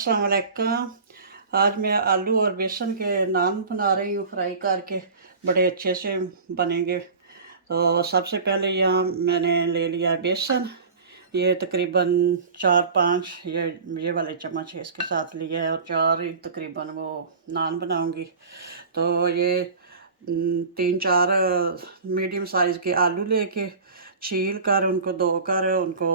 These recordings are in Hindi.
अस्सलाम वालेकुम। आज मैं आलू और बेसन के नान बना रही हूँ, फ्राई करके बड़े अच्छे से बनेंगे। तो सबसे पहले यहाँ मैंने ले लिया बेसन। ये तकरीबन 4-5 ये वाले चम्मच है इसके साथ लिया है, और 4 ही तकरीबन वो नान बनाऊंगी। तो ये 3-4 मीडियम साइज़ के आलू लेके छील कर उनको धोकर उनको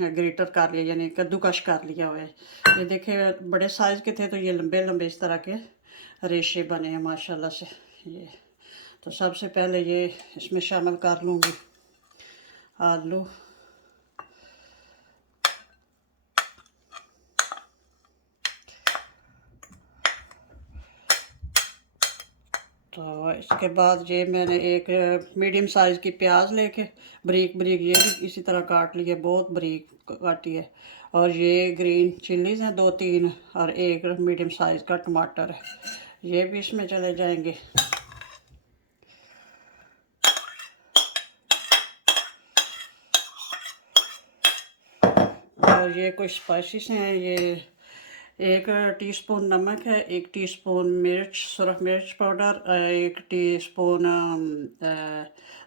ग्रेटर कर लिया, यानी कद्दूकश कर लिया हुआ है। ये देखिए बड़े साइज़ के थे तो ये लंबे लंबे इस तरह के रेशे बने हैं माशाल्लाह से। ये तो सबसे पहले ये इसमें शामिल कर लूँगी आलू। तो इसके बाद ये मैंने एक मीडियम साइज़ की प्याज लेके बारीक बारीक ये भी इसी तरह काट लिया, बहुत बारीक काटी है। और ये ग्रीन चिल्लीज़ हैं 2-3, और एक मीडियम साइज़ का टमाटर है, ये भी इसमें चले जाएंगे। और ये कुछ स्पाइसेस हैं, ये 1 टीस्पून नमक है, 1 टीस्पून मिर्च सुरख मिर्च पाउडर, 1 टीस्पून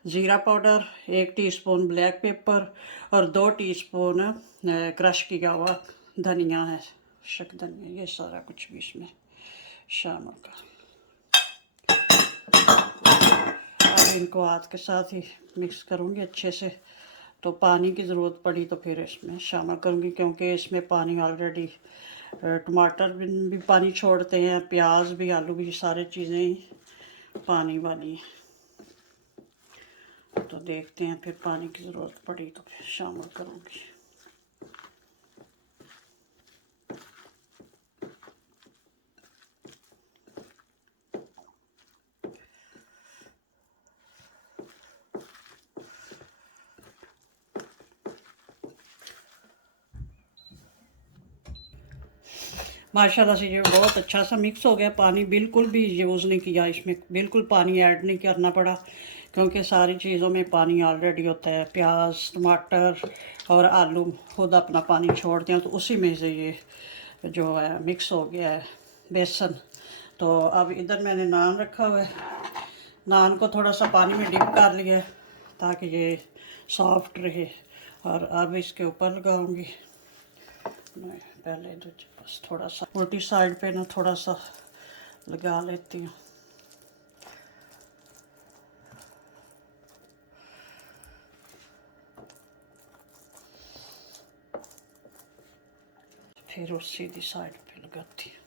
ज़ीरा पाउडर, 1 टीस्पून ब्लैक पेपर, और 2 टीस्पून क्रश किया हुआ धनिया है, शक धनिया। ये सारा कुछ भी इसमें शामिल कर। अब इनको हाथ के साथ ही मिक्स करूँगी अच्छे से। तो पानी की ज़रूरत पड़ी तो फिर इसमें शामिल करूँगी, क्योंकि इसमें पानी ऑलरेडी, टमाटर भी पानी छोड़ते हैं, प्याज भी, आलू भी, सारी चीज़ें ही पानी वाली हैं। तो देखते हैं, फिर पानी की ज़रूरत पड़ी तो फिर शामिल करूँगी। माशाल्लाह से ये बहुत अच्छा सा मिक्स हो गया। पानी बिल्कुल भी यूज़ नहीं किया, इसमें बिल्कुल पानी ऐड नहीं करना पड़ा, क्योंकि सारी चीज़ों में पानी ऑलरेडी होता है। प्याज, टमाटर और आलू खुद अपना पानी छोड़ते हैं, तो उसी में से ये जो है मिक्स हो गया है बेसन। तो अब इधर मैंने नान रखा हुआ है, नान को थोड़ा सा पानी में डिप कर लिया है ताकि ये सॉफ्ट रहे। और अब इसके ऊपर लगाऊंगी, पहले बस थोड़ा सा उल्टी साइड पे ना थोड़ा सा लगा लेती हूँ। फिर उस सीधी साइड पे लगाती हूँ।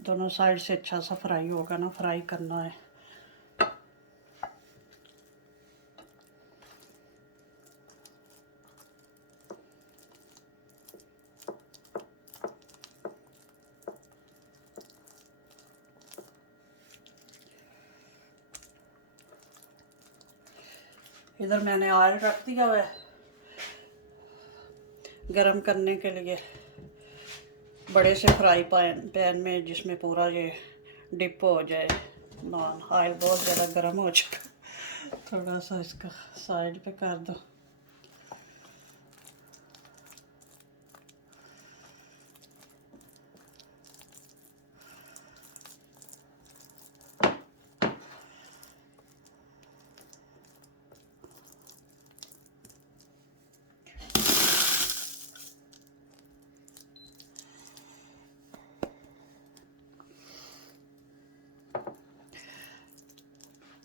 दोनों साइड से अच्छा सा फ्राई होगा ना, फ्राई करना है। इधर मैंने ऑयल रख दिया हुआ है गरम करने के लिए, बड़े से फ्राई पैन में, जिसमें पूरा ये डिप हो जाए नान। ऑयल बहुत ज़्यादा गर्म हो चुका, थोड़ा सा इसका साइड पे कर दो।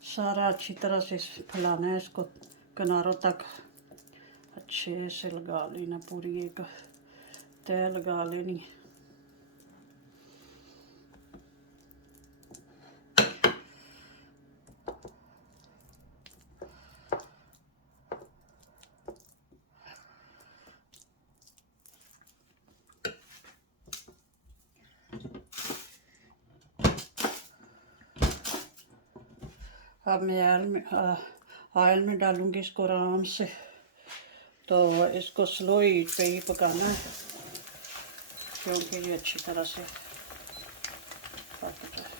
सारा अच्छी तरह से फैलाना है इसको, किनारों तक अच्छे से लगा लेना, पूरी एक तय लगा लेनी। अब मैं ऑयल में डालूँगी इसको आराम से। तो इसको स्लो हीट पे ही पकाना है, क्योंकि ये अच्छी तरह से पक जाए।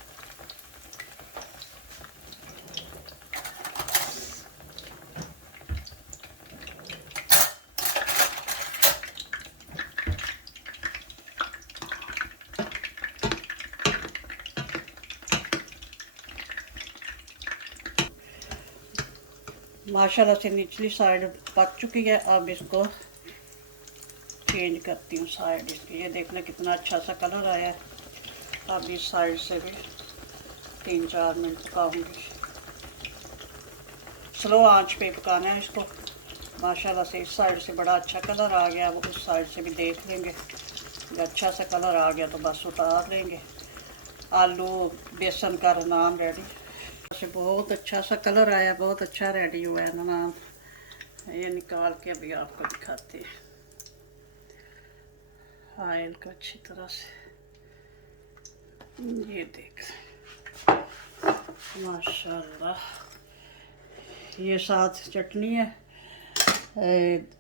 माशाल्लाह से निचली साइड पक चुकी है। अब इसको चेंज करती हूँ साइड इसकी। ये देखना कितना अच्छा सा कलर आया है। अब इस साइड से भी 3-4 मिनट पकाऊंगी। स्लो आंच पे पकाना है इसको। माशाल्लाह से इस साइड से बड़ा अच्छा कलर आ गया। अब उस साइड से भी देख लेंगे, जब अच्छा सा कलर आ गया तो बस उतार लेंगे। आलू बेसन का नान रेडी। से बहुत अच्छा सा कलर आया, बहुत अच्छा रेडी हुआ है नान। ये निकाल के अभी आपको दिखाते हैं ऑयल को अच्छी तरह से। ये देख माशाल्लाह। ये साथ चटनी है,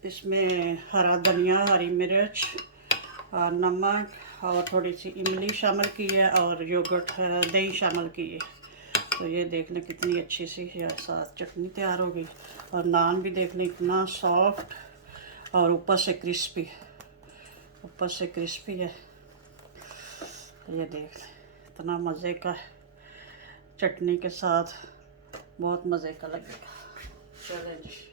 इसमें हरा धनिया, हरी मिर्च और नमक और थोड़ी सी इमली शामिल की है और योगर्ट दही शामिल की है। तो ये देखने कितनी अच्छी सी साथ चटनी तैयार हो गई। और नान भी देखने इतना सॉफ्ट और ऊपर से क्रिस्पी, ऊपर से क्रिस्पी है। ये देख इतना मज़े का चटनी के साथ, बहुत मज़े का लगेगा। चलें जी।